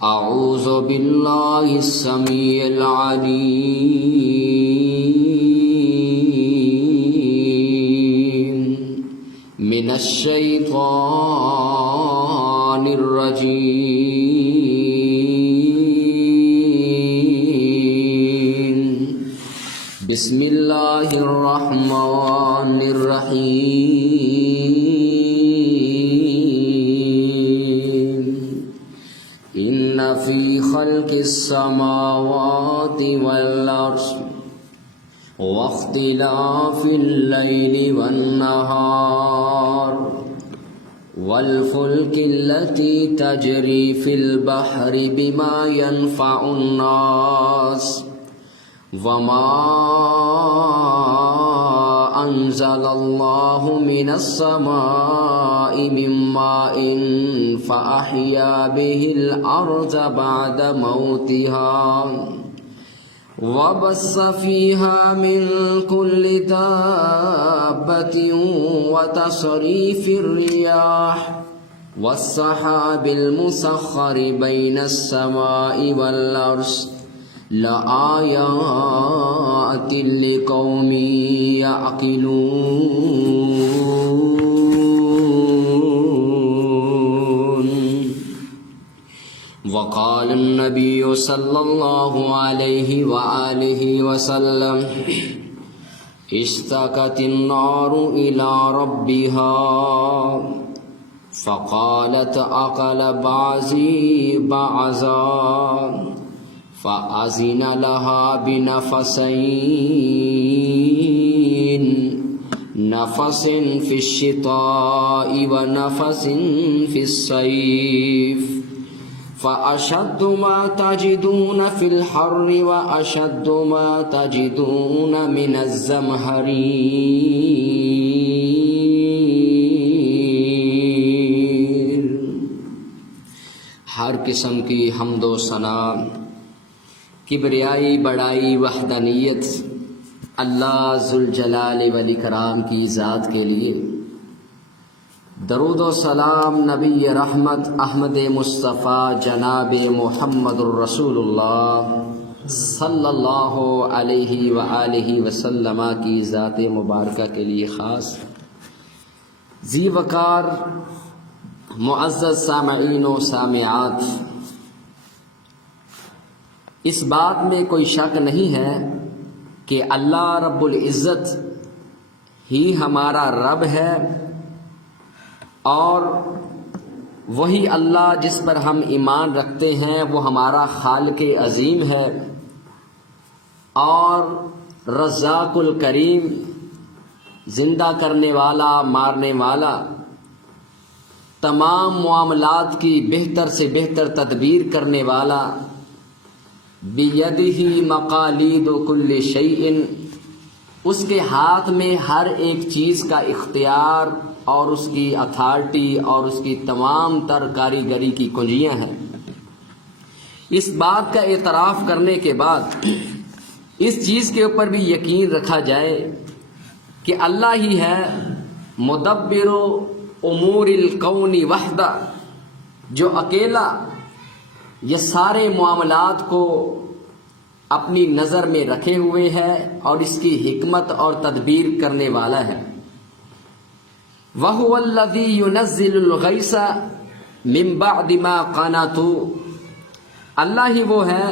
أعوذ بالله السميع العليم من الشيطان الرجيم بسم الله الرحمن الرحيم إن في خلق السماوات والأرض واختلاف الليل والنهار والفلك التي تجري في البحر بما ينفع الناس وما أنزل الله من السماء من ماء فأحيا به الأرض بعد موتها وبث فيها من كل دابة وتصريف الرياح والسحاب المسخر بين السماء والأرض لآيات لقوم يعقلون وقال النبي صلى الله عليه وآله وسلم اشتكت النار إلى ربها فقالت أكل بعضي بعضا فأذن لها بنفسين نفس في الشتاء ونفس في الصيف فأشد ما تجدون في الحر وأشد ما تجدون من الزمهرير۔ ہر قسم کی حمد و ثنا، کبریائی، بڑائی، وحدانیت اللہ ذوالجلال والاکرام کی ذات کے لیے۔ درود و سلام نبی رحمت احمد مصطفیٰ جناب محمد الرسول اللہ صلی اللہ علیہ وآلہ وسلم کی ذات مبارکہ کے لیے خاص۔ ذی وقار معزز سامعین و سامعات، اس بات میں کوئی شک نہیں ہے کہ اللہ رب العزت ہی ہمارا رب ہے، اور وہی اللہ جس پر ہم ایمان رکھتے ہیں وہ ہمارا خالق عظیم ہے اور رزاق الکریم، زندہ کرنے والا، مارنے والا، تمام معاملات کی بہتر سے بہتر تدبیر کرنے والا، بیدہ مقالید کل شیء، اس کے ہاتھ میں ہر ایک چیز کا اختیار اور اس کی اتھارٹی اور اس کی تمام تر کاریگری کی کنجیاں ہیں۔ اس بات کا اعتراف کرنے کے بعد اس چیز کے اوپر بھی یقین رکھا جائے کہ اللہ ہی ہے مدبر امور الکون وحدہ، جو اکیلا یہ سارے معاملات کو اپنی نظر میں رکھے ہوئے ہے اور اس کی حکمت اور تدبیر کرنے والا ہے۔ وَهُوَ الَّذِي يُنَزِّلُ الْغَيْثَ مِن بَعْدِ مَا قَنَطُوا، اللہ ہی وہ ہے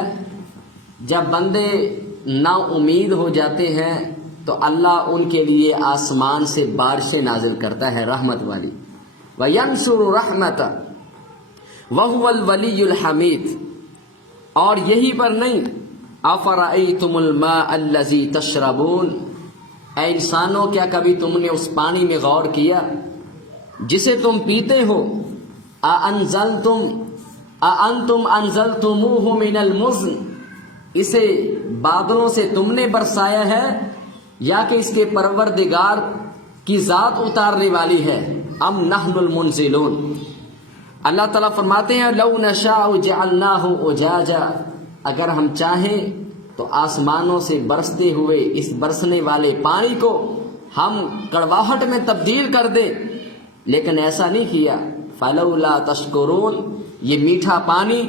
جب بندے نا امید ہو جاتے ہیں تو اللہ ان کے لیے آسمان سے بارشیں نازل کرتا ہے رحمت والی۔ وَيَنْشُرُ رَحْمَتَهُ وَهُوَ الْوَلِيُّ الْحَمِيدُ، اور یہی پر نہیں، أَفَرَأَيْتُمُ الْمَاءَ الَّذِي تَشْرَبُونَ، اے انسانوں کیا کبھی تم نے اس پانی میں غور کیا جسے تم پیتے ہو؟ أَأَنْتُمْ أَنزَلْتُمُوهُ مِنَ الْمُزْنِ، اسے بادلوں سے تم نے برسایا ہے یا کہ اس کے پروردگار کی ذات اتارنے والی ہے؟ ام نحن المنزلون۔ اللہ تعالیٰ فرماتے ہیں لو نشاء جعلناہ اجاجا، اگر ہم چاہیں تو آسمانوں سے برستے ہوئے اس برسنے والے پانی کو ہم کڑواہٹ میں تبدیل کر دیں، لیکن ایسا نہیں کیا۔ فلولا تشکرون، یہ میٹھا پانی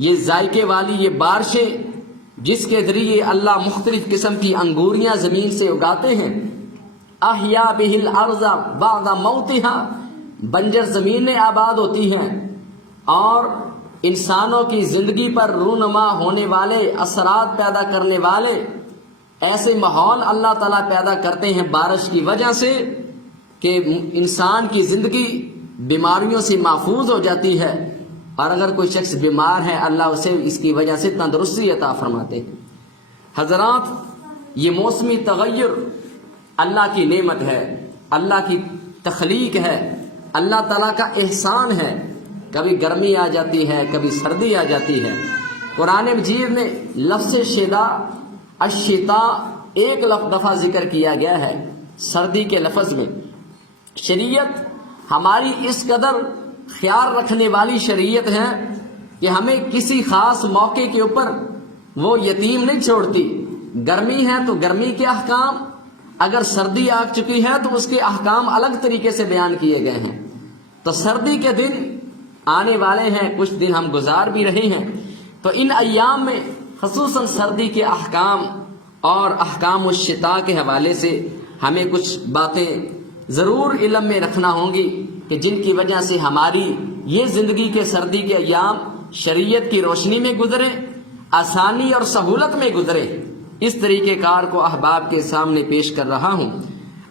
یہ ذائقے والی یہ بارشیں جس کے ذریعے اللہ مختلف قسم کی انگوریاں زمین سے اگاتے ہیں، احیا بہ الارض بعد موتها، بنجر زمینیں آباد ہوتی ہیں اور انسانوں کی زندگی پر رونما ہونے والے اثرات پیدا کرنے والے ایسے ماحول اللہ تعالیٰ پیدا کرتے ہیں بارش کی وجہ سے کہ انسان کی زندگی بیماریوں سے محفوظ ہو جاتی ہے، اور اگر کوئی شخص بیمار ہے اللہ اسے اس کی وجہ سے تندرستی عطا فرماتے ہیں۔ حضرات، یہ موسمی تغیر اللہ کی نعمت ہے، اللہ کی تخلیق ہے، اللہ تعالیٰ کا احسان ہے۔ کبھی گرمی آ جاتی ہے، کبھی سردی آ جاتی ہے۔ قرآن مجید میں لفظ شتاء، الشتاء ایک دفعہ ذکر کیا گیا ہے سردی کے لفظ میں۔ شریعت ہماری اس قدر خیال رکھنے والی شریعت ہے کہ ہمیں کسی خاص موقع کے اوپر وہ یتیم نہیں چھوڑتی۔ گرمی ہے تو گرمی کے احکام، اگر سردی آ چکی ہے تو اس کے احکام الگ طریقے سے بیان کیے گئے ہیں۔ تو سردی کے دن آنے والے ہیں، کچھ دن ہم گزار بھی رہے ہیں، تو ان ایام میں خصوصاً سردی کے احکام اور احکام الشتاء کے حوالے سے ہمیں کچھ باتیں ضرور علم میں رکھنا ہوں گی کہ جن کی وجہ سے ہماری یہ زندگی کے سردی کے ایام شریعت کی روشنی میں گزرے، آسانی اور سہولت میں گزرے۔ اس طریقہ کار کو احباب کے سامنے پیش کر رہا ہوں۔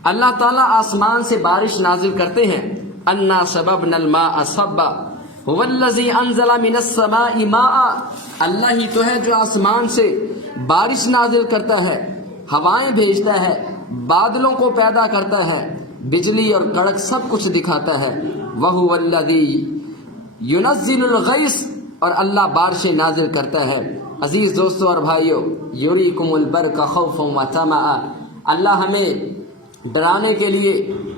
اللہ تعالیٰ آسمان سے بارش نازل کرتے ہیں۔ انا سببنا الماء صبا هو الذی انزل من السماء ماء، اللہ ہی تو ہے جو آسمان سے بارش نازل کرتا ہے، ہوائیں بھیجتا ہے، بادلوں کو پیدا کرتا ہے، بجلی اور کڑک سب کچھ دکھاتا ہے۔ وَهُوَ الَّذِي يُنَزِّلُ الْغَيْثَ، اور اللہ بارشیں نازل کرتا ہے۔ عزیز دوستو اور بھائیو، یُرِیکُمُ الْبَرْقَ خَوْفًا وَطَمَعًا، اللہ ہمیں ڈرانے کے لیے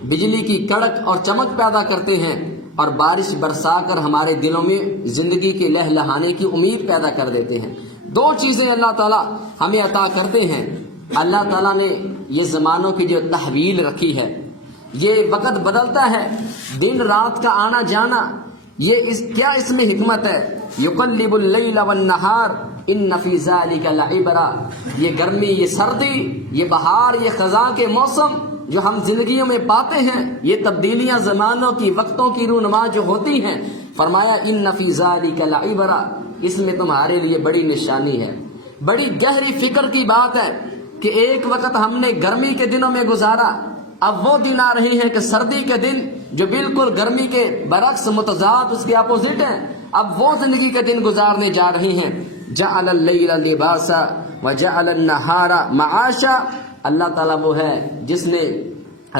بجلی کی کڑک اور چمک پیدا کرتے ہیں اور بارش برسا کر ہمارے دلوں میں زندگی کے لہلہانے کی امید پیدا کر دیتے ہیں۔ دو چیزیں اللہ تعالیٰ ہمیں عطا کرتے ہیں۔ اللہ تعالیٰ نے یہ زمانوں کی جو تحویل رکھی ہے، یہ وقت بدلتا ہے، دن رات کا آنا جانا، یہ کیا اس میں حکمت ہے؟ یقلب اللیل والنہار ان فی ذلک لعبرا، یہ گرمی، یہ سردی، یہ بہار، یہ خزاں کے موسم جو ہم زندگیوں میں پاتے ہیں، یہ تبدیلیاں زمانوں کی، وقتوں کی رونما جو ہوتی ہیں، فرمایا ان فی ذلک لعبرا، اس میں تمہارے لیے بڑی نشانی ہے۔ بڑی گہری فکر کی بات ہے کہ ایک وقت ہم نے گرمی کے دنوں میں گزارا، اب وہ دن آ رہی ہیں کہ سردی کے دن جو بالکل گرمی کے برعکس متضاد اس کے اپوزٹ ہیں، اب وہ زندگی کے دن گزارنے جا رہے ہیں۔ جعل اللیل لباسا وجعل النہار معاشا، اللہ تعالیٰ وہ ہے جس نے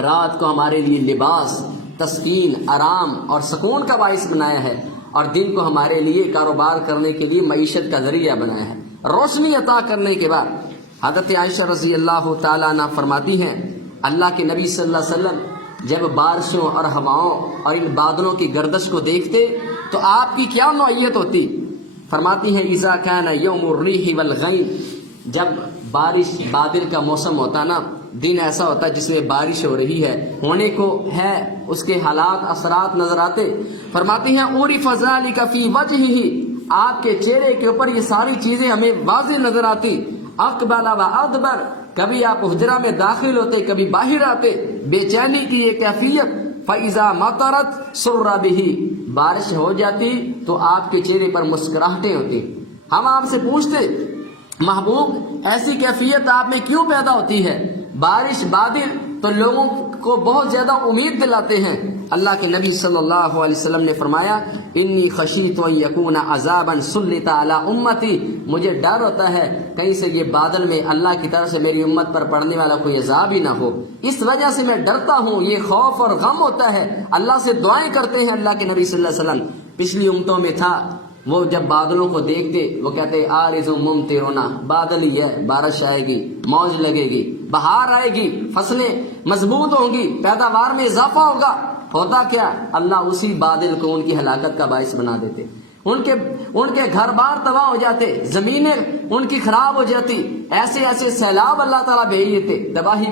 رات کو ہمارے لیے لباس، تسکین، آرام اور سکون کا باعث بنایا ہے، اور دن کو ہمارے لیے کاروبار کرنے کے لیے معیشت کا ذریعہ بنایا ہے۔ روشنی عطا کرنے کے بعد حضرت عائشہ رضی اللہ تعالیٰ عنہ فرماتی ہیں، اللہ کے نبی صلی اللہ علیہ وسلم جب بارشوں اور ہواؤں اور ان بادلوں کی گردش کو دیکھتے تو آپ کی کیا نوعیت ہوتی؟ فرماتی ہیں اذا کان یوم الریح والغیم، جب بارش بادل کا موسم ہوتا نا، دن ایسا ہوتا جس میں بارش ہو رہی ہے، ہونے کو ہے، اس کے حالات اثرات نظر آتے، فرماتی ہیں عرف ذلک فی وجہہ، آپ کے چہرے کے اوپر یہ ساری چیزیں ہمیں واضح نظر آتی۔ اقبل و ادبر، کبھی آپ حجرہ میں داخل ہوتے، کبھی باہر آتے، بے چینی کی یہ کیفیت۔ فَإِذَا مَطَرَتْ سُرَّ بِهِ، بارش ہو جاتی تو آپ کے چہرے پر مسکراہٹیں ہوتی۔ ہم آپ سے پوچھتے محبوب ایسی کیفیت آپ میں کیوں پیدا ہوتی ہے؟ بارش بادل تو لوگوں کو بہت زیادہ امید دلاتے ہیں۔ اللہ کے نبی صلی اللہ علیہ وسلم نے فرمایا انی خشیت ان یکون عذابا سلط علی امتی، مجھے ڈر ہوتا ہے کہیں سے یہ بادل میں اللہ کی طرف سے میری امت پر پڑنے والا کوئی عذاب ہی نہ ہو، اس وجہ سے میں ڈرتا ہوں، یہ خوف اور غم ہوتا ہے۔ اللہ سے دعائیں کرتے ہیں اللہ کے نبی صلی اللہ علیہ وسلم۔ پچھلی امتوں میں تھا وہ جب بادلوں کو دیکھتے وہ کہتے آرز ممطرنا، بادل ہی ہے، بارش آئے گی، موج لگے گی، بہار آئے گی، فصلیں مضبوط ہوں گی، پیداوار میں اضافہ ہوگا۔ ہوتا کیا؟ اللہ اسی بادل کو ان کی ہلاکت کا باعث بنا دیتے۔ ان کے گھر بار تباہ ہو جاتے، زمینیں ان کی خراب ہو جاتی، ایسے ایسے سیلاب اللہ تعالیٰ بھیج دیتے، تباہی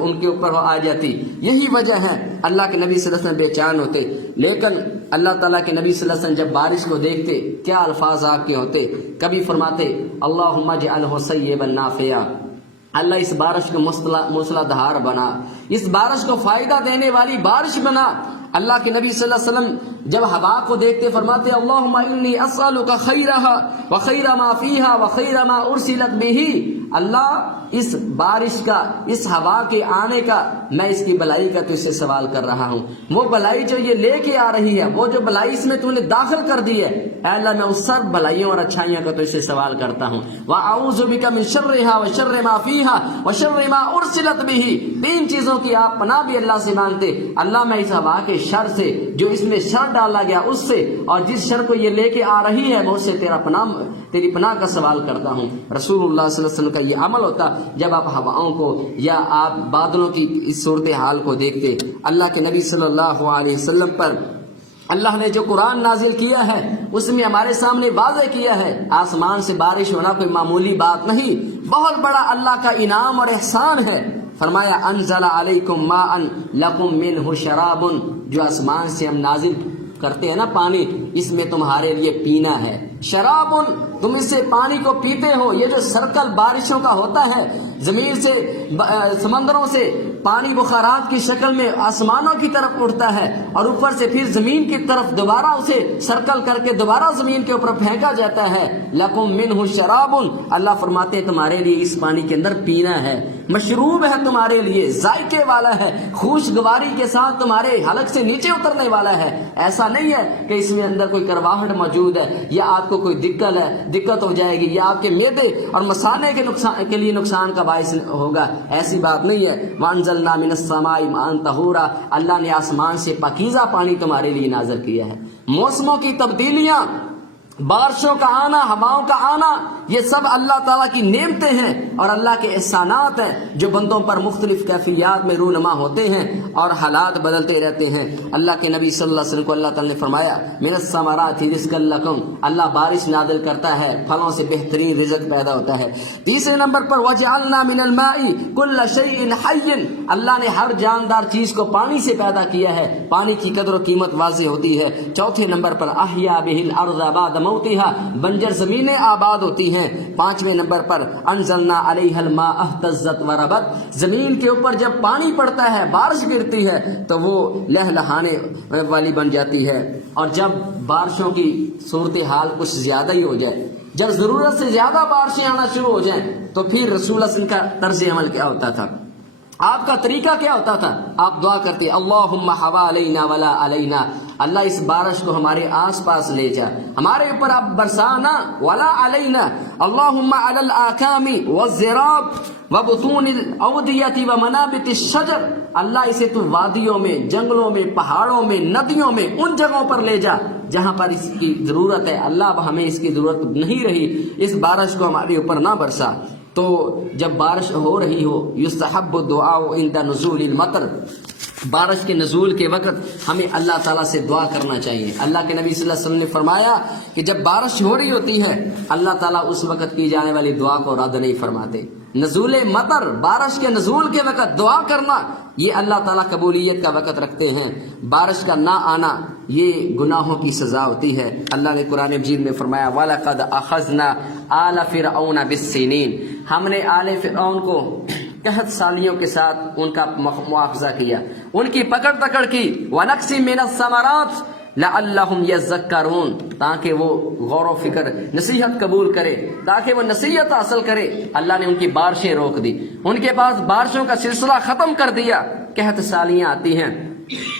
ان کے اوپر آ جاتی۔ یہی وجہ ہے اللہ کے نبی صلی اللہ علیہ وسلم بے چین ہوتے۔ لیکن اللہ تعالیٰ کے نبی صلی اللہ علیہ وسلم جب بارش کو دیکھتے، کیا الفاظ آپ کے ہوتے؟ کبھی فرماتے اللہم اجعلہ صیبا نافعا، اللہ اس بارش کو موسلا دھار بنا، اس بارش کو فائدہ دینے والی بارش بنا۔ اللہ کے نبی صلی اللہ علیہ وسلم جب ہوا کو دیکھتے فرماتے اللہم انی اسألک خیرہا وخیر ما فیہا وخیر ما ارسلت بہ، اللہ اس بارش کا، اس ہوا کے آنے کا، میں اس کی بلائی کا تجھ سے سوال کر رہا ہوں، وہ بلائی جو یہ لے کے آ رہی ہے، وہ جو بلائی اس میں تو نے داخل کر دی ہے، اے اللہ میں اس سب بلائیوں اور اچھائیوں کا تجھ سے سوال کرتا ہوں۔ وَأَعُوذُ بِكَ مِن شَرِّهَا وَشَرِّ مَا فِيهَا وَشَرِّ مَا أُرْسِلَتْ بِهِ، تین چیزوں کی آپ پناہ بھی اللہ سے مانگتے، اللہ میں اس ہوا کے شر سے، جو اس میں شر ڈالا گیا اس سے، اور جس شر کو یہ لے کے آ رہی ہے وہ سے تیری پناہ کا سوال کرتا ہوں۔ رسول اللہ صلی اللہ علیہ وسلم کا یہ عمل ہوتا جب آپ ہواؤں کو یا آپ بادلوں کی اس صورتحال کو دیکھتے۔ اللہ کے نبی صلی اللہ علیہ وسلم پر اللہ نے جو قرآن نازل کیا ہے اس میں ہمارے سامنے واضح کیا ہے آسمان سے بارش ہونا کوئی معمولی بات نہیں، بہت بڑا اللہ کا انعام اور احسان ہے۔ فرمایا انزل علیکم ماء لکم منہ شراب، جو آسمان سے ہم نازل کرتے ہیں نا پانی، اس میں تمہارے لیے پینا ہے۔ شراب، تم اس سے پانی کو پیتے ہو۔ یہ جو سرکل بارشوں کا ہوتا ہے، زمین سے سمندروں سے پانی بخارات کی شکل میں آسمانوں کی طرف اٹھتا ہے اور اوپر سے پھر زمین کی طرف دوبارہ اسے سرکل کر کے دوبارہ زمین کے اوپر پھینکا جاتا ہے۔ لکم منہ شراب، اللہ فرماتے ہیں تمہارے لیے اس پانی کے اندر پینا ہے، مشروب ہے تمہارے لیے، ذائقے والا ہے، خوشگواری کے ساتھ تمہارے حلق سے نیچے اترنے والا ہے۔ ایسا نہیں ہے کہ اس میں اندر کوئی کرواہٹ موجود ہے یا آپ کو کوئی دقت ہو جائے گی یا آپ کے معدے اور مثانے کے لیے نقصان کا باعث ہوگا، ایسی بات نہیں ہے۔ وانزلنا من السماء ماء طہورا، اللہ نے آسمان سے پاکیزہ پانی تمہارے لیے نازل کیا ہے۔ موسموں کی تبدیلیاں، بارشوں کا آنا، ہواؤں کا آنا، یہ سب اللہ تعالیٰ کی نعمتیں ہیں اور اللہ کے احسانات ہیں جو بندوں پر مختلف کیفیات میں رونما ہوتے ہیں اور حالات بدلتے رہتے ہیں۔ اللہ کے نبی صلی اللہ علیہ وسلم کو اللہ تعالیٰ نے فرمایا من الثمرات رزقا لکم، اللہ بارش نازل کرتا ہے، پھلوں سے بہترین رزق پیدا ہوتا ہے۔ تیسرے نمبر پر وجعلنا من الماء كل شيء حي، اللہ نے ہر جاندار چیز کو پانی سے پیدا کیا ہے، پانی کی قدر و قیمت واضح ہوتی ہے۔ چوتھے نمبر پر احیا به الارض بعد موتها، بنجر زمینیں آباد ہوتی ہیں۔ پانچویں نمبر پر انزلنا علیہ الماء اہتزت وربت، زمین کے اوپر جب پانی پڑتا ہے، بارش گرتی ہے تو وہ لہلہانے والی بن جاتی ہے۔ اور جب بارشوں کی صورتحال کچھ زیادہ ہی ہو جائے، جب ضرورت سے زیادہ بارشیں آنا شروع ہو جائیں، تو پھر رسول اللہ صلی اللہ علیہ وسلم کا طرز عمل کیا ہوتا تھا؟ آپ کا طریقہ کیا ہوتا تھا؟ آپ دعا کرتے اللہم حوالینا ولا علینا، اللہ اس بارش کو ہمارے آس پاس لے جا، ہمارے اوپر آپ برسانا، ولا علینا، اللہم علی الاکام والزراب وبطون الاودیۃ ومنابت الشجر، اللہ اسے تو وادیوں میں، جنگلوں میں، پہاڑوں میں، ندیوں میں، ان جگہوں پر لے جا جہاں پر اس کی ضرورت ہے۔ اللہ اب ہمیں اس کی ضرورت نہیں رہی، اس بارش کو ہمارے اوپر نہ برسا۔ تو جب بارش ہو رہی ہو، یستحب الدعاء عند نزول المطر، بارش کے نزول کے وقت ہمیں اللہ تعالیٰ سے دعا کرنا چاہیے۔ اللہ کے نبی صلی اللہ علیہ وسلم نے فرمایا کہ جب بارش ہو رہی ہوتی ہے اللہ تعالیٰ اس وقت کی جانے والی دعا کو رد نہیں فرماتے۔ نزول مطر، بارش کے نزول کے وقت دعا کرنا، یہ اللہ تعالیٰ قبولیت کا وقت رکھتے ہیں۔ بارش کا نہ آنا یہ گناہوں کی سزا ہوتی ہے۔ اللہ نے قرآن مجید میں فرمایا وَلَقَدْ أَخَذْنَا آلَ فِرْعَوْنَ بِالسِّنِينَ، ہم نے آل فرعون کو قحط سالیوں کے ساتھ ان کا مواخذہ کیا، ان کی پکڑ تکڑ کی۔ وَنَقْصٍ مِّنَ الثَّمَرَاتِ لَعَلَّهُمْ يَذَّكَّرُونَ، تاکہ وہ غور و فکر نصیحت قبول کرے، تاکہ وہ نصیحت حاصل کرے۔ اللہ نے ان کی بارشیں روک دی، ان کے پاس بارشوں کا سلسلہ ختم کر دیا۔ قحط سالیاں آتی ہیں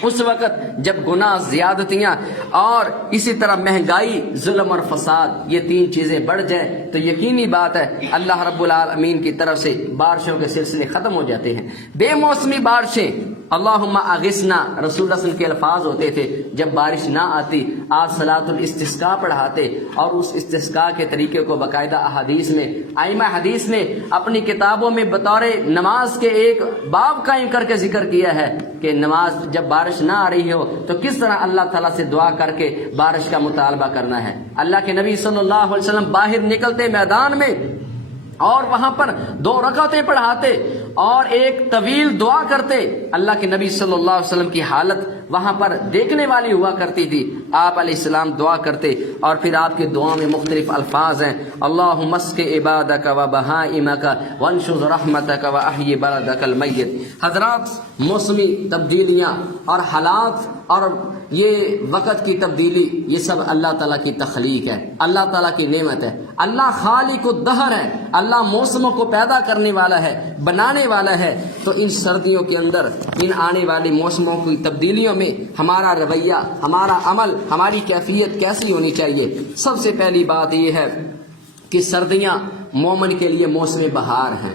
اس وقت جب گناہ، زیادتیاں اور اسی طرح مہنگائی، ظلم اور فساد، یہ تین چیزیں بڑھ جائیں تو یقینی بات ہے اللہ رب العالمین کی طرف سے بارشوں کے سلسلے ختم ہو جاتے ہیں۔ بے موسمی بارشیں اللہم اغثنا رسول اللہ صلی اللہ علیہ وسلم کے الفاظ ہوتے تھے جب بارش نہ آتی آپ صلاۃ الاستسقاء پڑھاتے، اور اس استسقاء کے طریقے کو باقاعدہ احادیث میں ائمہ حدیث نے اپنی کتابوں میں بطور نماز کے ایک باب قائم کر کے ذکر کیا ہے کہ نماز جب بارش نہ آ رہی ہو تو کس طرح اللہ تعالیٰ سے دعا کر کے بارش کا مطالبہ کرنا ہے۔ اللہ کے نبی صلی اللہ علیہ وسلم باہر نکلتے میدان میں اور وہاں پر 2 رکعتیں پڑھاتے اور ایک طویل دعا کرتے۔ اللہ کے نبی صلی اللہ علیہ وسلم کی حالت وہاں پر دیکھنے والی ہوا کرتی تھی۔ آپ علیہ السلام دعا کرتے اور پھر آپ کے دعا میں مختلف الفاظ ہیں، اللہم اسق عبادک و بہائمک وانشر رحمتک و احی بلدک المیت۔ حضرات، موسمی تبدیلیاں اور حالات اور یہ وقت کی تبدیلی، یہ سب اللہ تعالیٰ کی تخلیق ہے، اللہ تعالیٰ کی نعمت ہے۔ اللہ خالق الدہر ہے، اللہ موسموں کو پیدا کرنے والا ہے، بنانے والا ہے۔ تو ان سردیوں کے اندر، ان آنے والی موسموں کی تبدیلیوں میں ہمارا رویہ، ہمارا عمل، ہماری کیفیت کیسی ہونی چاہیے؟ سب سے پہلی بات یہ ہے کہ سردیاں مومن کے لیے موسم بہار ہیں۔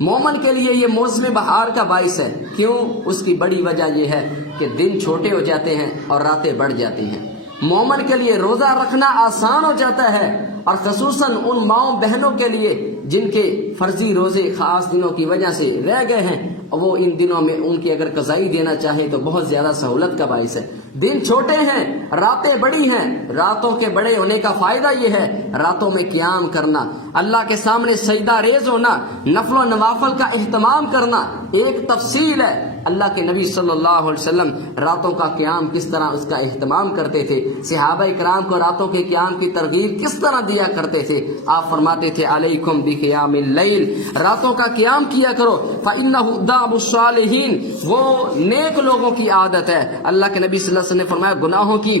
مومن کے لیے یہ موسم بہار کا باعث ہے۔ کیوں؟ اس کی بڑی وجہ یہ ہے کہ دن چھوٹے ہو جاتے ہیں اور راتیں بڑھ جاتی ہیں۔ مومن کے لیے روزہ رکھنا آسان ہو جاتا ہے، اور خصوصاً ان ماؤں بہنوں کے لیے جن کے فرضی روزے خاص دنوں کی وجہ سے رہ گئے ہیں، وہ ان دنوں میں ان کی اگر قضائی دینا چاہے تو بہت زیادہ سہولت کا باعث ہے۔ دن چھوٹے ہیں، راتیں بڑی ہیں۔ راتوں کے بڑے ہونے کا فائدہ یہ ہے راتوں میں قیام کرنا، اللہ کے سامنے سجدہ ریز ہونا، نفل و نوافل کا اہتمام کرنا ایک تفصیل ہے۔ اللہ کے نبی صلی اللہ علیہ وسلم راتوں کا قیام کس طرح اس کا اہتمام کرتے تھے، صحابہ کرام کو راتوں کے قیام کی ترغیب کس طرح دیا کرتے تھے۔ آپ فرماتے تھے علیکم بقیام اللیل، راتوں کا قیام کیا کرو، فإنہ دأب الصالحین، وہ نیک لوگوں کی عادت ہے۔ اللہ کے نبی صلی اللہ علیہ وسلم نے فرمایا گناہوں کی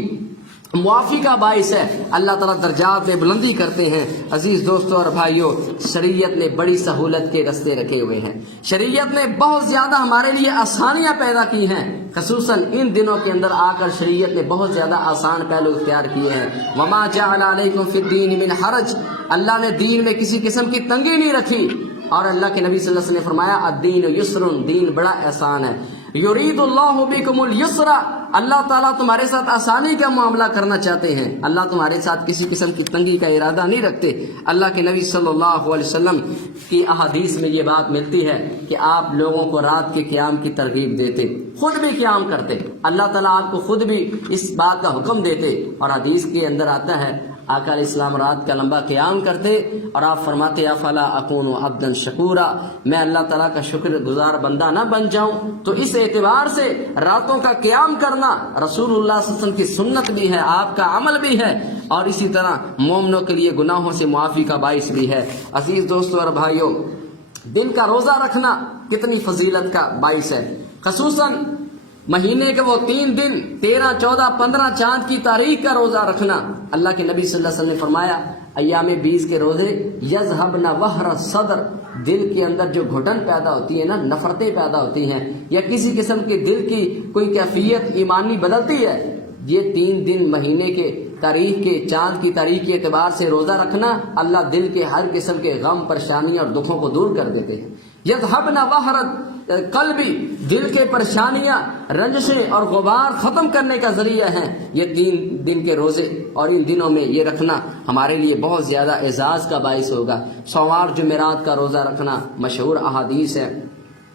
معافی کا باعث ہے، اللہ تعالیٰ درجات میں بلندی کرتے ہیں۔ عزیز دوستوں اور بھائیوں، شریعت نے بڑی سہولت کے رستے رکھے ہوئے ہیں، شریعت نے بہت زیادہ ہمارے لیے آسانیاں پیدا کی ہیں، خصوصاً ان دنوں کے اندر آ کر شریعت نے بہت زیادہ آسان پہلو اختیار کیے ہیں۔ وما جعل علیکم فی الدین من حرج، اللہ نے دین میں کسی قسم کی تنگی نہیں رکھی، اور اللہ کے نبی صلی اللہ علیہ وسلم نے فرمایا الدین یسر، دین بڑا احسان ہے۔ یرید اللہ بکم الیسر، اللہ تعالیٰ تمہارے ساتھ آسانی کا معاملہ کرنا چاہتے ہیں، اللہ تمہارے ساتھ کسی قسم کی تنگی کا ارادہ نہیں رکھتے۔ اللہ کے نبی صلی اللہ علیہ وسلم کی احادیث میں یہ بات ملتی ہے کہ آپ لوگوں کو رات کے قیام کی ترغیب دیتے، خود بھی قیام کرتے، اللہ تعالیٰ آپ کو خود بھی اس بات کا حکم دیتے، اور حدیث کے اندر آتا ہے آقا علیہ السلام رات کا لمبا قیام کرتے اور آپ فرماتے افلا اکون عبدا شکورا، میں اللہ تعالیٰ کا شکر گزار بندہ نہ بن جاؤں۔ تو اس اعتبار سے راتوں کا قیام کرنا رسول اللہ صلی اللہ علیہ وسلم کی سنت بھی ہے، آپ کا عمل بھی ہے، اور اسی طرح مومنوں کے لیے گناہوں سے معافی کا باعث بھی ہے۔ عزیز دوستوں اور بھائیوں، دن کا روزہ رکھنا کتنی فضیلت کا باعث ہے، خصوصاً مہینے کے وہ 3 دن 13، 14، 15 چاند کی تاریخ کا روزہ رکھنا۔ اللہ کے نبی صلی اللہ علیہ وسلم نے فرمایا ایام 20 کے روزے یذهبن وہر الصدر، دل کے اندر جو گھٹن پیدا ہوتی ہے نا، نفرتیں پیدا ہوتی ہیں، یا کسی قسم کے دل کی کوئی کیفیت ایمانی بدلتی ہے، یہ 3 دن مہینے کے تاریخ کے چاند کی تاریخ کے اعتبار سے روزہ رکھنا اللہ دل کے ہر قسم کے غم، پریشانی اور دکھوں کو دور کر دیتے ہیں۔ یذهبن وہرت قلبی، دل کے پریشانیاں، رنجشیں اور غبار ختم کرنے کا ذریعہ ہیں یہ 3 دن کے روزے، اور ان دنوں میں یہ رکھنا ہمارے لیے بہت زیادہ اعزاز کا باعث ہوگا۔ سوموار جمعرات کا روزہ رکھنا مشہور احادیث ہے،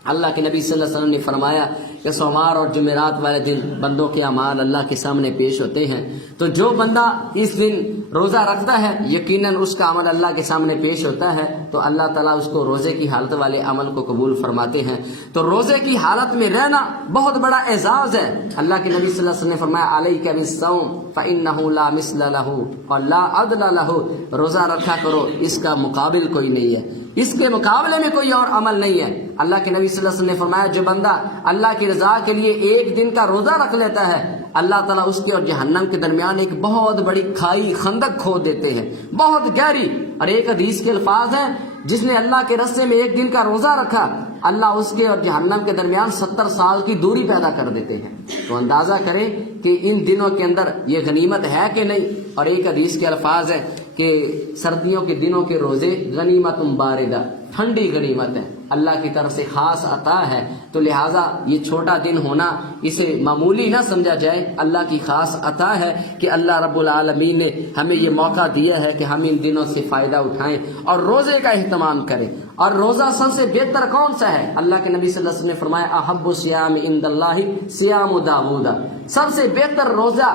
اللہ کے نبی صلی اللہ علیہ وسلم نے فرمایا کہ سوموار اور جمعرات والے دن بندوں کے اعمال اللہ کے سامنے پیش ہوتے ہیں، تو جو بندہ اس دن روزہ رکھتا ہے یقیناً اس کا عمل اللہ کے سامنے پیش ہوتا ہے، تو اللہ تعالیٰ اس کو روزے کی حالت والے عمل کو قبول فرماتے ہیں۔ تو روزے کی حالت میں رہنا بہت بڑا اعزاز ہے۔ اللہ کے نبی صلی اللہ علیہ وسلم نے فرمایا علیک بالصوم فإنہ لا مثل لہ اور لا عدل لہ، روزہ رکھا کرو، اس کا مقابل کوئی نہیں ہے، اس کے مقابلے میں کوئی اور عمل نہیں ہے۔ اللہ کے نبی صلی اللہ علیہ وسلم نے فرمایا جو بندہ اللہ کی رضا کے لیے 1 دن کا روزہ رکھ لیتا ہے، اللہ تعالیٰ اس کے اور جہنم کے درمیان ایک بہت بڑی کھائی، خندق کھود دیتے ہیں، بہت گہری۔ اور ایک حدیث کے الفاظ ہیں جس نے اللہ کے راستے میں 1 دن کا روزہ رکھا، اللہ اس کے اور جہنم کے درمیان 70 سال کی دوری پیدا کر دیتے ہیں۔ تو اندازہ کریں کہ ان دنوں کے اندر یہ غنیمت ہے کہ نہیں۔ اور ایک حدیث کے الفاظ ہیں کہ سردیوں کے دنوں کے روزے غنیمت باردہ، ٹھنڈی غنیمت ہے، اللہ کی طرف سے خاص عطا ہے، تو لہٰذا یہ چھوٹا دن ہونا اسے معمولی نہ سمجھا جائے، اللہ کی خاص عطا ہے کہ اللہ رب العالمین نے ہمیں یہ موقع دیا ہے کہ ہم ان دنوں سے فائدہ اٹھائیں اور روزے کا اہتمام کریں۔ اور روزہ سب سے بہتر کون سا ہے؟ اللہ کے نبی صلی اللہ علیہ وسلم نے فرمایا احب الصیام عند اللہ صیام داؤد، سب سے بہتر روزہ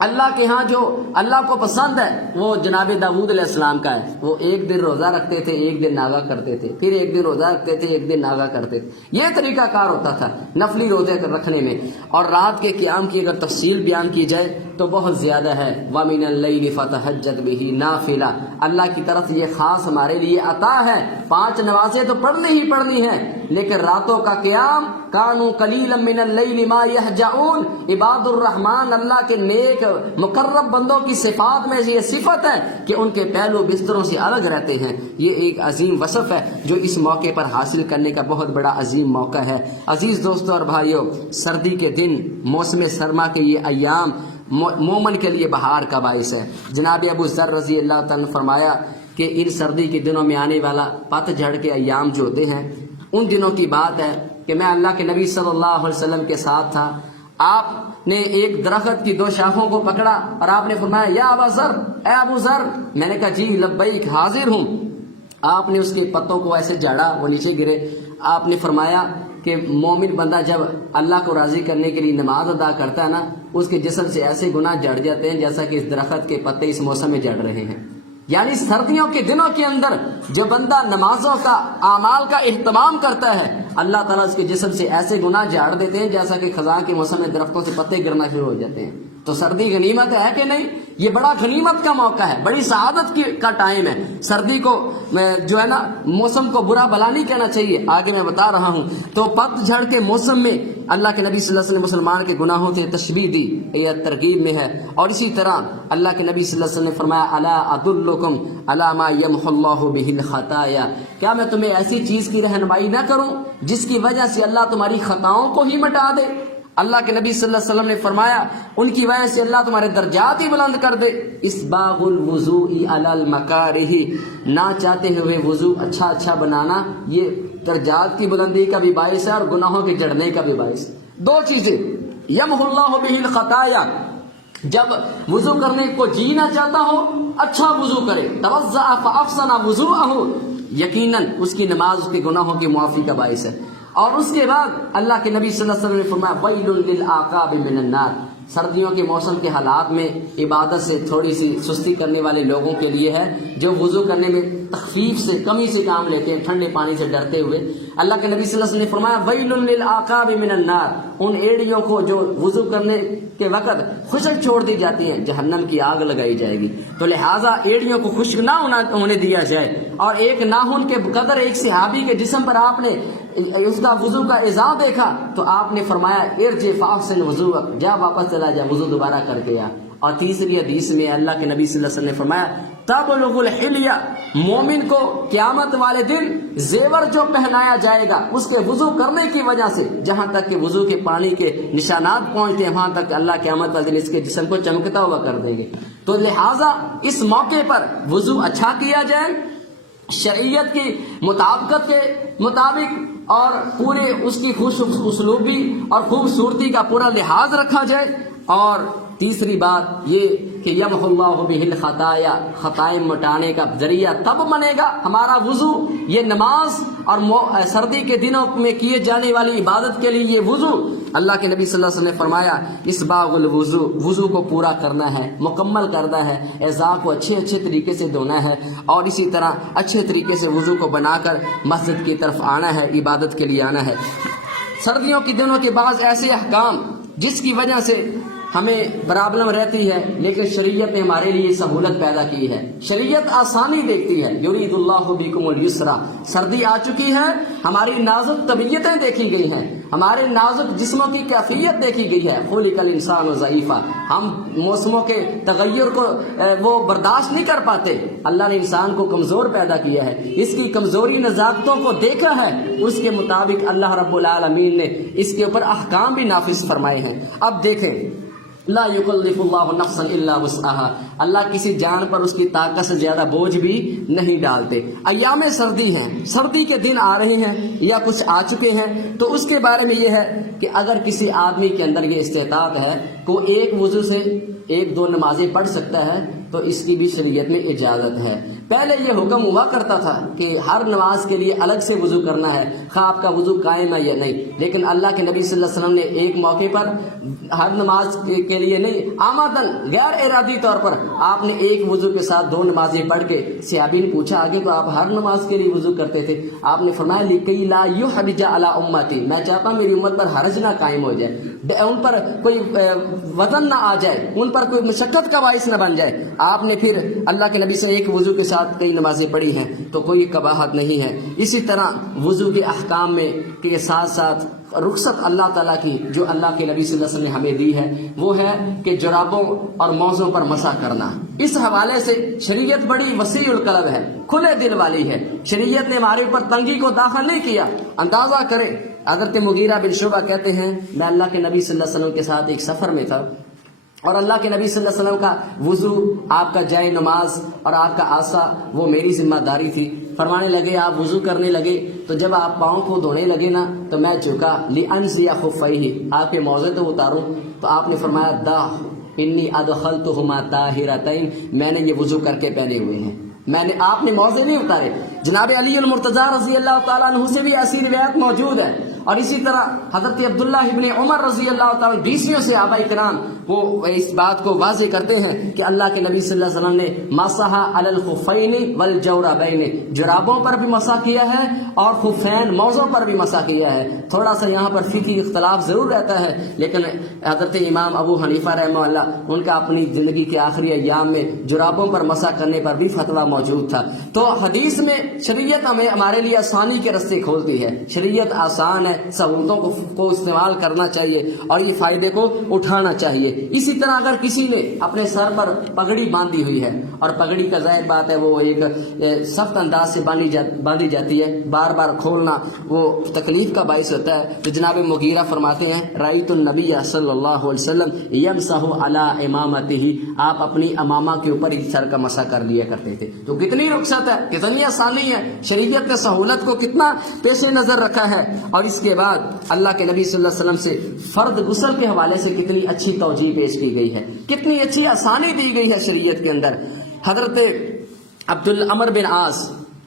اللہ کے ہاں جو اللہ کو پسند ہے وہ جناب داؤد علیہ السلام کا ہے۔ وہ ایک دن روزہ رکھتے تھے، ایک دن ناغا کرتے تھے، پھر ایک دن روزہ رکھتے تھے، ایک دن ناغا کرتے تھے، یہ طریقہ کار ہوتا تھا نفلی روزے رکھنے میں۔ اور رات کے قیام کی اگر تفصیل بیان کی جائے تو بہت زیادہ ہے، وَمِنَ اللَّيْلِ فَتَهَجَّدْ بِهِ نَافِلَةً، اللہ کی طرف یہ خاص ہمارے لیے عطا ہے۔ 5 نمازیں تو پڑھنی ہی پڑھنی ہیں، لیکن راتوں کا قیام کانوا قلیلا من اللیل ما یہجعون، عباد الرحمن اللہ کے نیک مقرب بندوں کی صفات میں یہ صفت ہے کہ ان کے پہلو بستروں سے الگ رہتے ہیں۔ یہ ایک عظیم وصف ہے جو اس موقع پر حاصل کرنے کا بہت بڑا عظیم موقع ہے۔ عزیز دوستوں اور بھائیوں، سردی کے دن، موسم سرما کے یہ ایام مومن کے لیے بہار کا باعث ہے۔ جناب ابو ذر رضی اللہ تعالیٰ نے فرمایا کہ ان سردی کے دنوں میں آنے والا پت جھڑ کے ایام جو ہوتے ہیں، ان دنوں کی بات ہے کہ میں اللہ کے نبی صلی اللہ علیہ وسلم کے ساتھ تھا۔ آپ نے ایک درخت کی 2 شاخوں کو پکڑا اور آپ نے فرمایا یا ابا ذر، اے ابو ذر۔ میں نے کہا جی لبیک، حاضر ہوں۔ آپ نے اس کے پتوں کو ایسے جھاڑا، وہ نیچے گرے۔ آپ نے فرمایا کہ مومن بندہ جب اللہ کو راضی کرنے کے لیے نماز ادا کرتا ہے نا، اس کے جسم سے ایسے گناہ جھڑ جاتے ہیں جیسا کہ اس درخت کے پتے اس موسم میں جھڑ رہے ہیں۔ یعنی سردیوں کے دنوں کے اندر جب بندہ نمازوں کا اعمال کا اہتمام کرتا ہے، اللہ تعالیٰ اس کے جسم سے ایسے گناہ جھاڑ دیتے ہیں جیسا کہ خزاں کے موسم میں درختوں سے پتے گرنا شروع ہو جاتے ہیں۔ تو سردی غنیمت ہے کہ نہیں؟ یہ بڑا غنیمت کا موقع ہے، بڑی سعادت کا ٹائم ہے۔ سردی کو جو ہے نا موسم کو برا بلا نہیں کہنا چاہیے، آگے میں بتا رہا ہوں۔ تو پت جھڑ کے موسم میں اللہ کے نبی صلی اللہ علیہ وسلم مسلمان کے گناہوں سے تشبیہ دی، یہ ترغیب میں ہے۔ اور اسی طرح اللہ کے نبی صلی اللہ علیہ وسلم نے فرمایا الا ادلکم علی ما یمحو اللہ بہ الخطایا، کیا میں تمہیں ایسی چیز کی رہنمائی نہ کروں جس کی وجہ سے اللہ تمہاری خطاؤں کو ہی مٹا دے؟ اللہ کے نبی صلی اللہ علیہ وسلم نے فرمایا ان کی وجہ سے اللہ تمہارے درجات ہی بلند کر دے۔ اسباغ الوضوء علی المکارہ، نہ چاہتے ہوئے وضو اچھا بنانا یہ درجات کی بلندی کا بھی باعث ہے اور گناہوں کے جڑنے کا بھی باعث ہے۔ 2 چیزیں، یمحو اللہ بہ الخطایا، جب وضو کرنے کو جی نہ چاہتا ہو اچھا وضو کرے، توضأ فاحسن وضوءہ، یقیناً اس کی نماز اس کے گناہوں کی معافی کا باعث ہے۔ اور اس کے بعد اللہ کے نبی صلی اللہ علیہ وسلم نے فرمایا ویل للعقاب من النار، سردیوں کے موسم کے حالات میں عبادت سے تھوڑی سی سستی کرنے والے لوگوں کے لیے ہے، جو وضو کرنے میں تخفیف سے کمی سے کام لیتے ہیں ٹھنڈے پانی سے ڈرتے ہوئے۔ اللہ کے نبی صلی اللہ علیہ وسلم نے فرمایا ویل للعقاب من النار، ان ایڑیوں کو جو وضو کرنے کے وقت خشک چھوڑ دی جاتی ہیں جہنم کی آگ لگائی جائے گی۔ تو لہٰذا ایڑیوں کو خشک نہ ہونے دیا جائے۔ اور ایک ناخن کے قدر ایک صحابی کے جسم پر آپ نے اس کا وضو کا اعزاز دیکھا تو آپ نے فرمایا ارجع فاحسن وضوءک، جا واپس چلا جا، وضو دوبارہ کر کے آ۔ اور تیسری حدیث میں اللہ کے نبی صلی اللہ علیہ وسلم نے فرمایا تبلغ الحلیہ، مومن کو قیامت والے دن زیور جو پہنایا جائے گا اس کے وضو کرنے کی وجہ سے، جہاں تک کہ وضو کے پانی کے نشانات پہنچتے ہیں وہاں تک اللہ قیامت والے دن اس کے جسم کو چمکتا ہوا کر دیں گے۔ تو لہٰذا اس موقع پر وضو اچھا کیا جائے، شریعت کی مطابقت کے مطابق، اور پورے اس کی اسلوبی اور خوبصورتی کا پورا لحاظ رکھا جائے۔ اور تیسری بات یہ کہ یمحو اللہ بہ الخطایا، خطائیں مٹانے کا ذریعہ تب بنے گا ہمارا وضو، یہ نماز اور سردی کے دنوں میں کیے جانے والی عبادت کے لیے یہ وضو۔ اللہ کے نبی صلی اللہ علیہ وسلم نے فرمایا اسباغ الوضو، وضو کو پورا کرنا ہے، مکمل کرنا ہے، اعضاء کو اچھے طریقے سے دھونا ہے، اور اسی طرح اچھے طریقے سے وضو کو بنا کر مسجد کی طرف آنا ہے، عبادت کے لیے آنا ہے۔ سردیوں کے دنوں کے بعض ایسے احکام جس کی وجہ سے ہمیں پرابلم رہتی ہے، لیکن شریعت نے ہمارے لیے سہولت پیدا کی ہے، شریعت آسانی دیکھتی ہے۔ یرید اللہ بکم الیسر، سردی آ چکی ہے، ہماری نازک طبیعتیں دیکھی گئی ہیں، ہمارے نازک جسموں کی کیفیت دیکھی گئی ہے۔ خلق الانسان ضعیفا، ہم موسموں کے تغیر کو وہ برداشت نہیں کر پاتے، اللہ نے انسان کو کمزور پیدا کیا ہے، اس کی کمزوری نزاکتوں کو دیکھا ہے، اس کے مطابق اللہ رب العالمین نے اس کے اوپر احکام بھی نافذ فرمائے ہیں۔ اب دیکھیں لا یکلف اللہ نفسا الا وسعها، اللہ کسی جان پر اس کی طاقت سے زیادہ بوجھ بھی نہیں ڈالتے۔ ایام سردی ہیں، سردی کے دن آ رہے ہیں یا کچھ آ چکے ہیں، تو اس کے بارے میں یہ ہے کہ اگر کسی آدمی کے اندر یہ استطاعت ہے کہ وہ ایک وضو سے ایک دو نمازیں پڑھ سکتا ہے تو اس کی بھی شریعت میں اجازت ہے۔ پہلے یہ حکم ہوا کرتا تھا کہ ہر نماز کے لیے الگ سے وضو کرنا ہے، خواہ آپ کا وضو قائم ہے یا نہیں، لیکن اللہ کے نبی صلی اللہ علیہ وسلم نے ایک موقع پر ہر نماز کے لیے نہیں، آمدن غیر ارادی طور پر آپ نے ایک وضو کے ساتھ دو نمازیں پڑھ کے، صحابی نے پوچھا آگے تو آپ ہر نماز کے لیے وضو کرتے تھے، آپ نے فرمایا لکی لا یحرج علی امتی، میں چاہتا ہوں میری امت پر حرج نہ قائم ہو جائے، ان پر کوئی وزن نہ آ جائے، ان پر کوئی مشقت کا باعث نہ بن جائے۔ آپ نے پھر اللہ کے نبی سے ایک وضو کے ساتھ کئی نمازیں پڑھی ہیں تو کوئی قباحت نہیں ہے۔ اسی طرح وضو کے احکام میں کے ساتھ ساتھ رخصت اللہ تعالیٰ کی جو اللہ کے نبی صلی اللہ علیہ وسلم نے ہمیں دی ہے وہ ہے کہ جرابوں اور موزوں پر مسح کرنا۔ اس حوالے سے شریعت بڑی وسیع القلب ہے، کھلے دل والی ہے، شریعت نے ہمارے اوپر تنگی کو داخل نہیں کیا۔ اندازہ کریں، حضرت مغیرہ بن شعبہ کہتے ہیں میں اللہ کے نبی صلی اللہ علیہ وسلم کے ساتھ ایک سفر میں تھا اور اللہ کے نبی صلی اللہ علیہ وسلم کا وضو، آپ کا جائے نماز اور آپ کا عصا وہ میری ذمہ داری تھی۔ فرمانے لگے آپ وضو کرنے لگے تو جب آپ پاؤں کو دھونے لگے نا تو میں جھکا لانزی خفیہ، آپ کے موزے تو اتاروں، تو آپ نے فرمایا دا انی ادخلتہما طاہرتین، میں نے یہ وضو کر کے پہنے ہوئے ہیں، آپ نے موزے نہیں اتارے۔ جناب علی المرتضیٰ رضی اللہ تعالیٰ عنہ سے بھی ایسی روایت موجود ہے، اور اسی طرح حضرت عبداللہ ابن عمر رضی اللہ تعالیٰ بیسیوں سے صحابہ کرام وہ اس بات کو واضح کرتے ہیں کہ اللہ کے نبی صلی اللہ علیہ وسلم نے مسح علی الخفین والجوربین، جرابوں پر بھی مسح کیا ہے اور خفین موزوں پر بھی مسح کیا ہے۔ تھوڑا سا یہاں پر فقہی اختلاف ضرور رہتا ہے، لیکن حضرت امام ابو حنیفہ رحمہ اللہ ان کا اپنی زندگی کے آخری ایام میں جرابوں پر مسح کرنے پر بھی فتویٰ موجود تھا۔ تو حدیث میں شریعت ہمیں ہمارے لیے آسانی کے راستے کھولتی ہے، شریعت آسان ہے، سہولتوں کو استعمال کرنا چاہیے اور یہ فائدے کو اٹھانا چاہیے۔ اسی طرح اگر کسی نے اپنے سر پر پگڑی باندھی ہوئی ہے، اور پگڑی کا ظاہر بات ہے وہ ایک سخت انداز سے باندھی جاتی ہے، بار بار کھولنا وہ تکلیف کا باعث ہوتا ہے، تو جناب مغیرہ فرماتے ہیں رأیت النبی صلی اللہ علیہ وسلم یمسح علی امامتہ، آپ اپنی امامہ کے اوپر ہی سر کا مسح کر لیا کرتے تھے۔ تو کتنی رخصت ہے، کتنی آسانی ہے، شریعت نے سہولت کو کتنا پیش نظر رکھا ہے۔ اور اس کے بعد اللہ کے نبی صلی اللہ علیہ وسلم سے فرد غسل کے حوالے سے کتنی اچھی توجیہ پیش کی گئی ہے، کتنی اچھی آسانی دی گئی ہے شریعت کے اندر۔ حضرت عمر بن عاص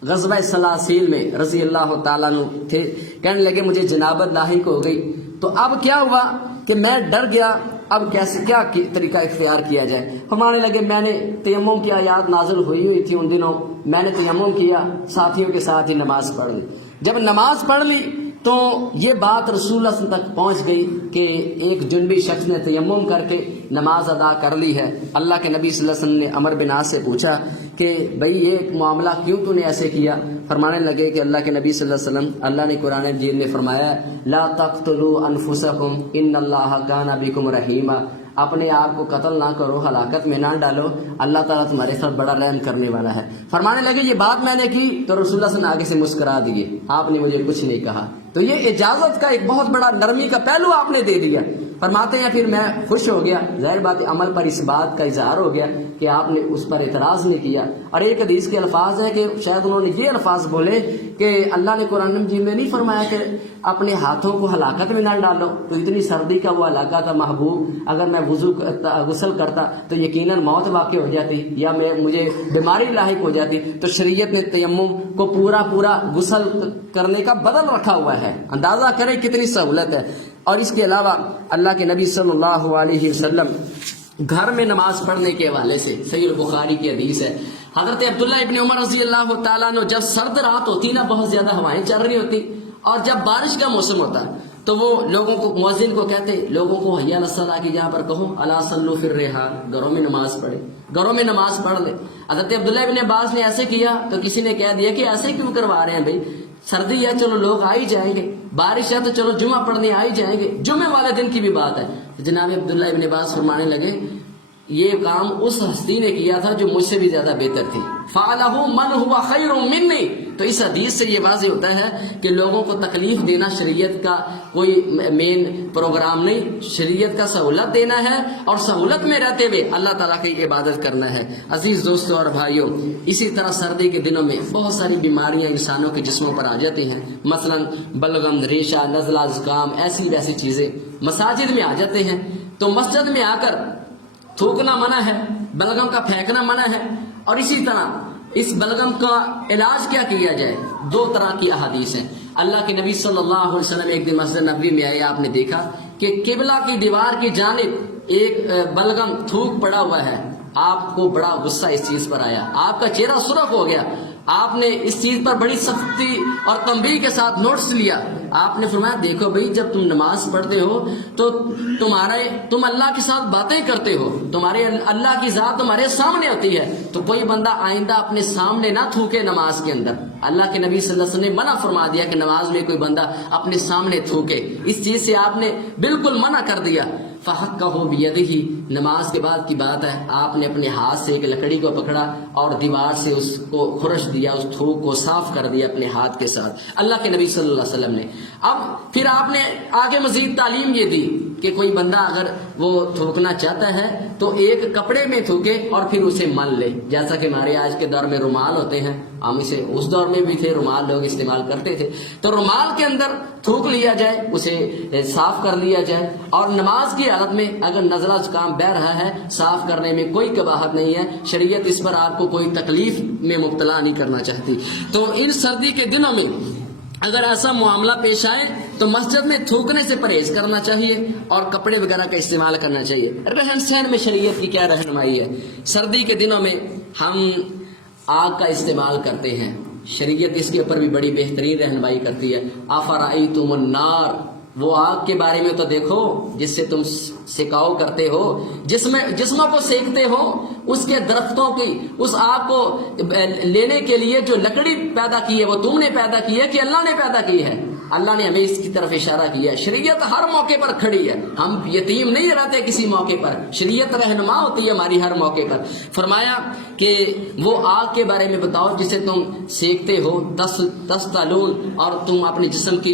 غزوہ سلاسیل میں رضی اللہ تعالیٰ عنہ تھے، کہنے لگے مجھے جنابت لاحق ہو گئی، تو اب کیا ہوا کہ میں ڈر گیا، اب کیا طریقہ اختیار کیا جائے؟ فرمانے لگے میں نے تیمم کی آیات نازل ہوئی تھی ان دنوں، میں نے تیمم کیا، ساتھیوں کے ساتھ ہی نماز پڑھ لی۔ جب نماز پڑھ لی تو یہ بات رسول اللہ صلی اللہ علیہ وسلم تک پہنچ گئی کہ ایک جنبی شخص نے تیمم کر کے نماز ادا کر لی ہے۔ اللہ کے نبی صلی اللہ علیہ وسلم نے عمر بن عاص سے پوچھا کہ بھئی یہ معاملہ کیوں تو نے ایسے کیا؟ فرمانے لگے کہ اللہ کے نبی صلی اللہ علیہ وسلم، اللہ نے قرآن مجید میں فرمایا لا تقتلوا انفسکم ان اللہ کان بکم رحیما، اپنے آپ کو قتل نہ کرو، ہلاکت میں نہ ڈالو، اللہ تعالیٰ تمہارے ساتھ بڑا رحم کرنے والا ہے۔ فرمانے لگے یہ بات میں نے کی تو رسول اللہ صلی اللہ علیہ وسلم آگے سے مسکرا دیے، آپ نے مجھے کچھ نہیں کہا۔ تو یہ اجازت کا ایک بہت بڑا نرمی کا پہلو آپ نے دے دیا۔ فرماتے ہیں پھر میں خوش ہو گیا، ظاہر بات عمل پر اس بات کا اظہار ہو گیا کہ آپ نے اس پر اعتراض نہیں کیا۔ اور ایک حدیث کے الفاظ ہیں کہ شاید انہوں نے یہ الفاظ بولے کہ اللہ نے قرآن مجید میں نہیں فرمایا کہ اپنے ہاتھوں کو ہلاکت میں نہ ڈالو، تو اتنی سردی کا وہ علاقہ تھا محبوب، اگر میں غسل کرتا تو یقیناً موت واقع ہو جاتی یا مجھے بیماری لاحق ہو جاتی۔ تو شریعت نے تیمم کو پورا غسل کرنے کا بدل رکھا ہوا ہے، اندازہ کریں کتنی سہولت ہے۔ اور اس کے علاوہ اللہ کے نبی صلی اللہ علیہ وسلم گھر میں نماز پڑھنے کے حوالے سے صحیح البخاری کی حدیث ہے، حضرت عبداللہ ابن عمر رضی اللہ تعالیٰ عنہ جب سرد رات ہوتی نا، بہت زیادہ ہوائیں چل رہی ہوتی اور جب بارش کا موسم ہوتا تو وہ لوگوں کو، مؤذن کو کہتے لوگوں کو حی علی الصلاۃ کی جہاں پر کہو الا صلوا فی الرحال، گھروں میں نماز پڑھے، گھروں میں نماز پڑھ لے۔ حضرت عبداللہ ابن عباس نے ایسے کیا تو کسی نے کہہ دیا کہ ایسے کیوں کروا رہے ہیں بھائی، سردی ہے چلو لوگ آ ہی جائیں گے، بارش ہے تو چلو جمعہ پڑھنے آ ہی جائیں گے، جمعے والے دن کی بھی بات ہے۔ جناب عبداللہ ابن عباس فرمانے لگے یہ کام اس ہستی نے کیا تھا جو مجھ سے بھی زیادہ بہتر تھی، فعلہ من ہوا خیر منی، تو اس حدیث سے یہ واضح ہوتا ہے کہ لوگوں کو تکلیف دینا شریعت کا کوئی مین پروگرام نہیں، شریعت کا سہولت دینا ہے اور سہولت میں رہتے ہوئے اللہ تعالیٰ کی عبادت کرنا ہے۔ عزیز دوستوں اور بھائیوں، اسی طرح سردی کے دنوں میں بہت ساری بیماریاں انسانوں کے جسموں پر آ جاتی ہیں، مثلا بلغم، ریشہ، نزلہ، زکام، ایسی ویسی چیزیں مساجد میں آ جاتے ہیں۔ تو مسجد میں آ کر تھوکنا منع ہے، بلغم کا پھینکنا منع ہے، اور اسی طرح اس بلغم کا علاج کیا کیا جائے؟ دو طرح کی احادیث ہیں۔ اللہ کے نبی صلی اللہ علیہ وسلم ایک دن مسجد نبوی میں آئے، آپ نے دیکھا کہ قبلہ کی دیوار کی جانب ایک بلغم تھوک پڑا ہوا ہے۔ آپ کو بڑا غصہ اس چیز پر آیا، آپ کا چہرہ سرخ ہو گیا، آپ نے اس چیز پر بڑی سختی اور تنبیہ کے ساتھ نوٹس لیا۔ آپ نے فرمایا دیکھو بھائی، جب تم نماز پڑھتے ہو تو تم اللہ کے ساتھ باتیں کرتے ہو، تمہارے اللہ کی ذات تمہارے سامنے ہوتی ہے، تو کوئی بندہ آئندہ اپنے سامنے نہ تھوکے نماز کے اندر۔ اللہ کے نبی صلی اللہ علیہ وسلم نے منع فرما دیا کہ نماز میں کوئی بندہ اپنے سامنے تھوکے، اس چیز سے آپ نے بالکل منع کر دیا۔ فحقہ بیدہ، نماز کے بعد کی بات ہے، آپ نے اپنے ہاتھ سے ایک لکڑی کو پکڑا اور دیوار سے اس کو خرش دیا، اس تھوک کو صاف کر دیا اپنے ہاتھ کے ساتھ، اللہ کے نبی صلی اللہ علیہ وسلم نے۔ اب پھر آپ نے آگے مزید تعلیم یہ دی کہ کوئی بندہ اگر وہ تھوکنا چاہتا ہے تو ایک کپڑے میں تھوکے اور پھر اسے مل لے، جیسا کہ ہمارے آج کے دور میں رومال ہوتے ہیں، ہم اسے اس دور میں بھی تھے، رومال لوگ استعمال کرتے تھے، تو رومال کے اندر تھوک لیا جائے، اسے صاف کر لیا جائے، اور نماز کی حالت میں اگر نزلہ زکام بہ رہا ہے صاف کرنے میں کوئی قباحت نہیں ہے، شریعت اس پر آپ کو کوئی تکلیف میں مبتلا نہیں کرنا چاہتی۔ تو ان سردی کے دنوں میں اگر ایسا معاملہ پیش آئے تو مسجد میں تھوکنے سے پرہیز کرنا چاہیے اور کپڑے وغیرہ کا استعمال کرنا چاہیے۔ رہن سہن میں شریعت کی کیا رہنمائی ہے؟ سردی کے دنوں میں ہم آگ کا استعمال کرتے ہیں، شریعت اس کے اوپر بھی بڑی بہترین رہنمائی کرتی ہے۔ افرأیتم النار، وہ آگ کے بارے میں تو دیکھو جس سے تم سکاؤ کرتے ہو، جسموں کو سیکتے ہو، اس کے درختوں کی اس آگ کو لینے کے لیے جو لکڑی پیدا کی ہے وہ تم نے پیدا کی ہے کہ اللہ نے پیدا کی ہے؟ اللہ نے ہمیں اس کی طرف اشارہ کیا ہے۔ شریعت ہر موقع پر کھڑی ہے، ہم یتیم نہیں رہتے کسی موقع پر، شریعت رہنما ہوتی ہے ہماری ہر موقع پر۔ فرمایا کہ وہ آگ کے بارے میں بتاؤ جسے تم سیکتے ہو، تستلون، اور تم اپنے جسم کی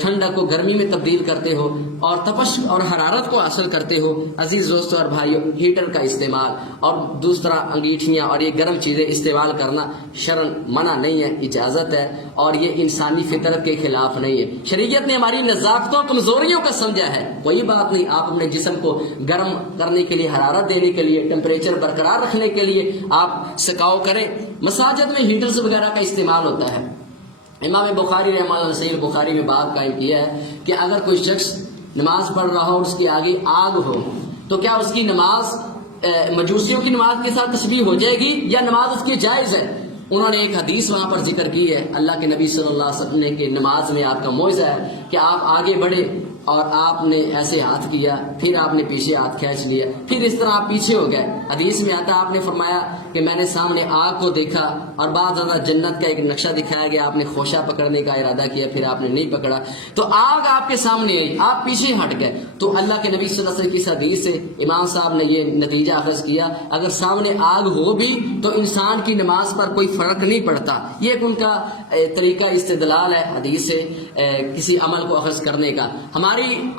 ٹھنڈک کو گرمی میں تبدیل کرتے ہو اور تپش اور حرارت کو حاصل کرتے ہو۔ عزیز دوستوں اور بھائیوں، ہیٹر کا استعمال اور دوسرا انگیٹھیاں اور یہ گرم چیزیں استعمال کرنا شرعاً منع نہیں ہے، اجازت ہے، اور یہ انسانی فطرت کے خلاف نہیں ہے۔ شریعت نے ہماری نزاکتوں کمزوریوں کا سمجھا ہے، کوئی بات نہیں، آپ اپنے جسم کو گرم کرنے کے لیے، حرارت دینے کے لیے، ٹیمپریچر برقرار رکھنے کے لیے آپ سکاؤ کریں۔ مساجد میں ہیٹرز وغیرہ کا استعمال ہوتا ہے۔ امام بخاری رحمہ اللہ نے صحیح بخاری میں باب قائم کیا ہے کہ اگر کوئی شخص نماز پڑھ رہا ہو اور اس کے آگے آگ ہو تو کیا اس کی نماز مجوسیوں کی نماز کے ساتھ تشبیہ ہو جائے گی یا نماز اس کی جائز ہے؟ انہوں نے ایک حدیث وہاں پر ذکر کی ہے، اللہ کے نبی صلی اللہ علیہ وسلم نے کہ نماز میں آپ کا موعظہ ہے کہ آپ آگے بڑھے اور آپ نے ایسے ہاتھ کیا، پھر آپ نے پیچھے ہاتھ کھینچ لیا، پھر اس طرح آپ پیچھے ہو گئے۔ حدیث میں آتا آپ نے فرمایا کہ میں نے سامنے آگ کو دیکھا اور بعد زیادہ جنت کا ایک نقشہ دکھایا گیا، آپ نے خوشہ پکڑنے کا ارادہ کیا، پھر آپ نے نہیں پکڑا، تو آگ آپ کے سامنے آئی، آپ پیچھے ہٹ گئے۔ تو اللہ کے نبی صلی اللہ علیہ وسلم کی اس حدیث سے امام صاحب نے یہ نتیجہ اخذ کیا، اگر سامنے آگ ہو بھی تو انسان کی نماز پر کوئی فرق نہیں پڑتا۔ یہ ایک ان کا طریقہ استدلال ہے حدیث سے کسی عمل کو اخذ کرنے کا۔ ہماری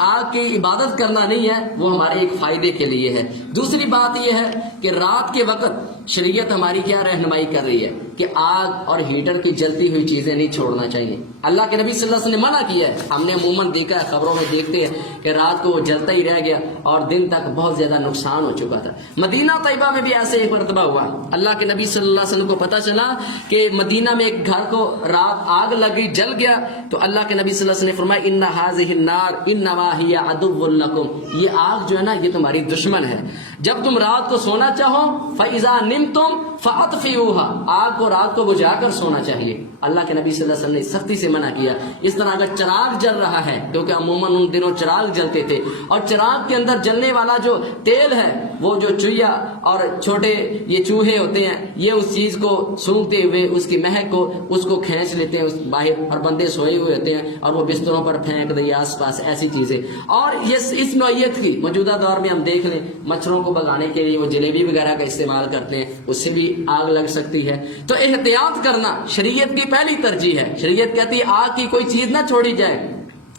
آگ کی عبادت کرنا نہیں ہے، وہ ہمارے ایک فائدے کے لیے ہے۔ دوسری بات یہ ہے کہ رات کے وقت شریعت ہماری کیا رہنمائی کر رہی ہے کہ آگ اور ہیٹر کی جلتی ہوئی چیزیں نہیں چھوڑنا چاہیے۔ اللہ کے نبی صلی اللہ علیہ وسلم نے منع کیا ہے۔ ہم نے عموماً دیکھا ہے، خبروں میں دیکھتے ہیں کہ رات کو وہ جلتا ہی رہ گیا اور دن تک بہت زیادہ نقصان ہو چکا تھا۔ مدینہ طیبہ میں بھی ایسے ایک مرتبہ ہوا، اللہ کے نبی صلی اللہ علیہ وسلم کو پتہ چلا کہ مدینہ میں ایک گھر کو رات آگ لگی، جل گیا، تو اللہ کے نبی صلی اللہ علیہ وسلم نے فرمایا ان ھذہ النار انما ہی عدو لکم، یہ آگ جو ہے نا یہ تمہاری دشمن ہے، جب تم رات کو سونا چاہو فاذا نمتم فاطفئوها، آگ کو رات کو بجھا کر سونا چاہیے۔ اللہ کے نبی صلی اللہ علیہ وسلم نے سختی سے منع کیا۔ اس طرح اگر چراغ جل رہا ہے، کیونکہ عموماً ان دنوں چراغ جلتے تھے، اور چراغ کے اندر جلنے والا جو تیل ہے وہ جو چوہیا اور چھوٹے یہ چوہے ہوتے ہیں یہ اس چیز کو سونگتے ہوئے اس کی مہک کو اس کو کھینچ لیتے ہیں اس باہر، اور بندے سوئے ہوئے ہوتے ہیں اور وہ بستروں پر پھینک دیں آس پاس، ایسی چیزیں۔ اور یہ اس نوعیت کی موجودہ دور میں ہم دیکھ لیں مچھروں کو بھگانے کے لیے وہ جلیبی وغیرہ کا استعمال کرتے ہیں، اس سے بھی آگ لگ سکتی ہے۔ تو احتیاط کرنا شریعت کی پہلی ترجیح ہے۔ شریعت کہتی ہے آگ کی کوئی چیز نہ چھوڑی جائے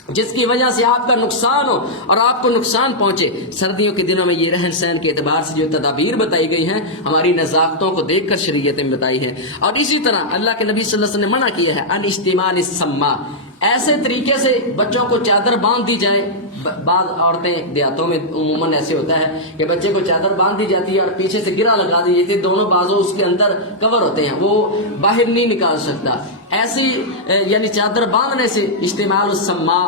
جس کی وجہ سے آپ کا نقصان ہو اور آپ کو نقصان پہنچے۔ سردیوں کے دنوں میں یہ رہن سہن کے اعتبار سے جو تدابیر بتائی گئی ہیں ہماری نزاکتوں کو دیکھ کر شریعت میں بتائی ہیں۔ اور اسی طرح اللہ کے نبی صلی اللہ علیہ وسلم نے منع کیا ہے ان استعمال السما، ایسے طریقے سے بچوں کو چادر باندھ دی جائے۔ بعض عورتیں دیہاتوں میں عموماً ایسے ہوتا ہے کہ بچے کو چادر باندھ دی جاتی ہے اور پیچھے سے گرہ لگا دی جاتی ہے، دونوں بازو اس کے اندر کور ہوتے ہیں، وہ باہر نہیں نکال سکتا۔ ایسی یعنی چادر باندھنے سے استعمال السما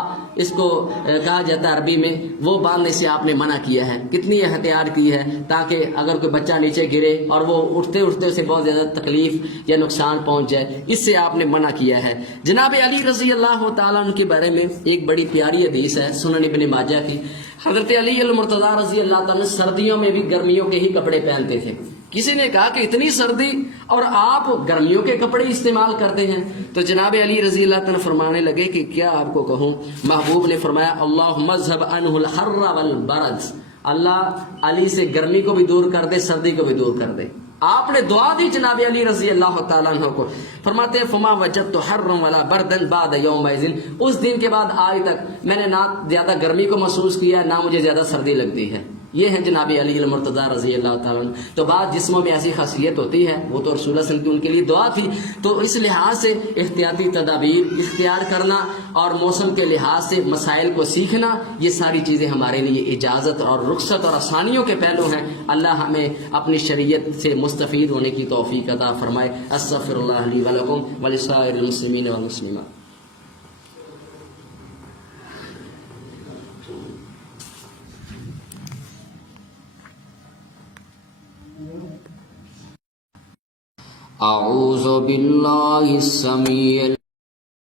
اس کو کہا جاتا ہے عربی میں، وہ باندھنے سے آپ نے منع کیا ہے۔ کتنی احتیاط کی ہے تاکہ اگر کوئی بچہ نیچے گرے اور وہ اٹھتے اٹھتے اسے بہت زیادہ تکلیف یا نقصان پہنچ جائے، اس سے آپ نے منع کیا ہے۔ جناب علی رضی اللہ تعالیٰ عنہ کے بارے میں ایک بڑی پیاری حدیث ہے سنن ابن ماجہ کی۔ حضرت علی المرتضیٰ رضی اللہ تعالیٰ سردیوں میں بھی گرمیوں کے ہی کپڑے پہنتے تھے۔ کسی نے کہا کہ اتنی سردی اور آپ گرمیوں کے کپڑے استعمال کرتے ہیں؟ تو جناب علی رضی اللہ تعالیٰ فرمانے لگے کہ کیا آپ کو کہوں؟ محبوب نے فرمایا اللہم اذھب عنہ الحر والبرد، اللہ علی سے گرمی کو بھی دور کر دے، سردی کو بھی دور کر دے۔ آپ نے دعا دی جناب علی رضی اللہ تعالیٰ عنہ کو، فرماتے ہیں فما وجدت حرا ولا بردا بعد یومئذ، اس دن کے بعد آج تک میں نے نہ زیادہ گرمی کو محسوس کیا نہ مجھے زیادہ سردی لگتی ہے۔ یہ ہے جناب علی المرتضیٰ رضی اللہ تعالیٰ عنہ۔ تو بعض جسموں میں ایسی خاصیت ہوتی ہے، وہ تو رسول اللہ صلی اللہ علیہ وسلم کی ان کے لیے دعا تھی، تو اس لحاظ سے احتیاطی تدابیر اختیار کرنا اور موسم کے لحاظ سے مسائل کو سیکھنا، یہ ساری چیزیں ہمارے لیے اجازت اور رخصت اور آسانیوں کے پہلو ہیں۔ اللہ ہمیں اپنی شریعت سے مستفید ہونے کی توفیق عطا فرمائے۔ استغفر اللہ لی ولکم ولسائر المسلمین والمسلمات۔ اعوذ باللہ السمیع